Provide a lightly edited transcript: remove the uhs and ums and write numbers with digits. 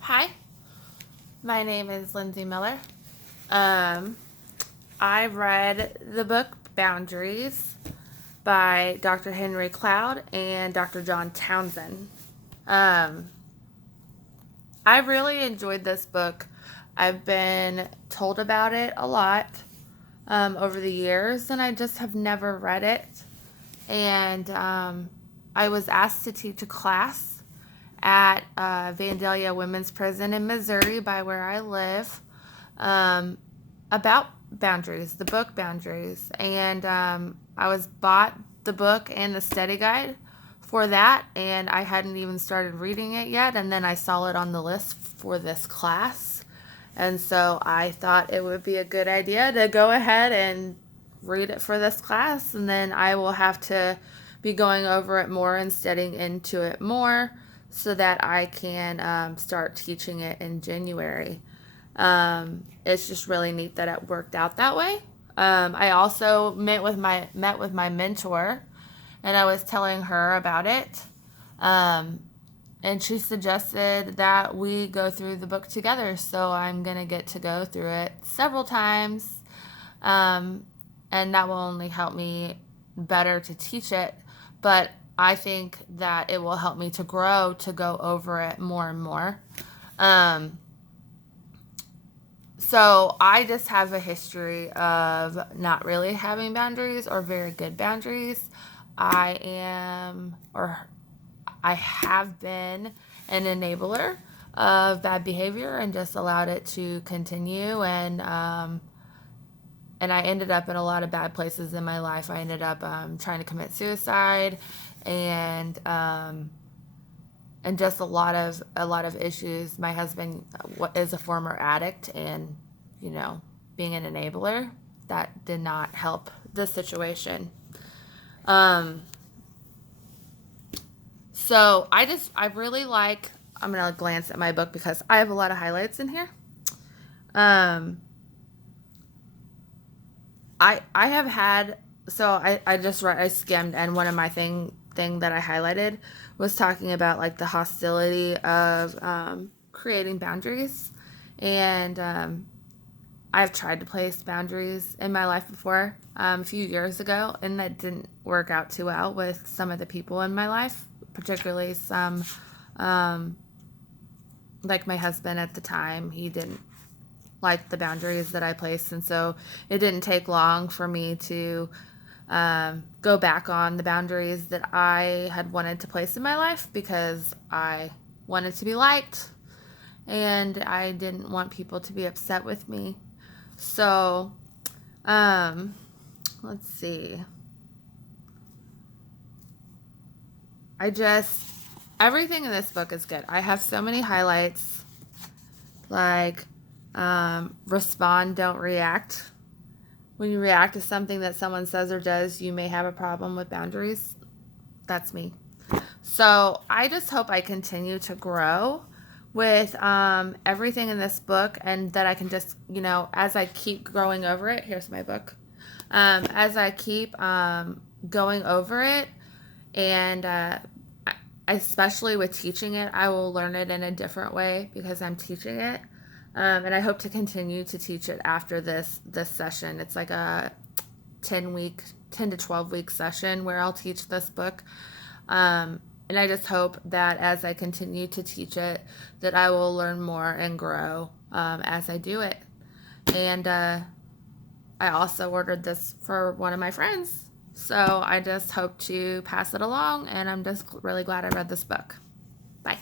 Hi, my name is Lindsay Miller. Um, I read the book Boundaries by Dr. Henry Cloud and Dr. John Townsend. Um, I really enjoyed this book. I've been told about it a lot over the years, and I just have never read it. And I was asked to teach a class at Vandalia Women's Prison in Missouri, by where I live, um, about boundaries, the book Boundaries. And I was bought the book and the study guide for that, and I hadn't even started reading it yet. And then I saw it on the list for this class. And so I thought it would be a good idea to go ahead and read it for this class. And then I will have to be going over it more and studying into it more so that I can start teaching it in January. It's just really neat that it worked out that way. I also met with my mentor, and I was telling her about it. Um, and she suggested that we go through the book together. So I'm gonna get to go through it several times, um, and that will only help me better to teach it. But I think that it will help me to grow to go over it more and more. Um, So I just have a history of not really having boundaries or very good boundaries. I am, or I have been, an enabler of bad behavior and just allowed it to continue. And I ended up in a lot of bad places in my life. I ended up trying to commit suicide, and just a lot of issues. My husband is a former addict, and you know, being an enabler, that did not help the situation. Um, so I really like. I'm gonna glance at my book because I have a lot of highlights in here. Um, I have had so I just read I skimmed, and one of my thing that I highlighted was talking about like the hostility of creating boundaries. And I've tried to place boundaries in my life before, a few years ago, and that didn't work out too well with some of the people in my life, particularly some, um, like my husband at the time. He didn't like the boundaries that I placed, and so it didn't take long for me to go back on the boundaries that I had wanted to place in my life because I wanted to be liked and I didn't want people to be upset with me. So, um, let's see. I just, everything in this book is good. I have so many highlights like respond, don't react. When you react to something that someone says or does, you may have a problem with boundaries. That's me. So I just hope I continue to grow with everything in this book, and that I can just, as I keep growing over it, here's my book. As I keep going over it, and especially with teaching it, I will learn it in a different way because I'm teaching it. And I hope to continue to teach it after this session. It's like a 10 to 12 week session where I'll teach this book. And I just hope that as I continue to teach it, that I will learn more and grow as I do it. And I also ordered this for one of my friends. So I just hope to pass it along, and I'm just really glad I read this book. Bye.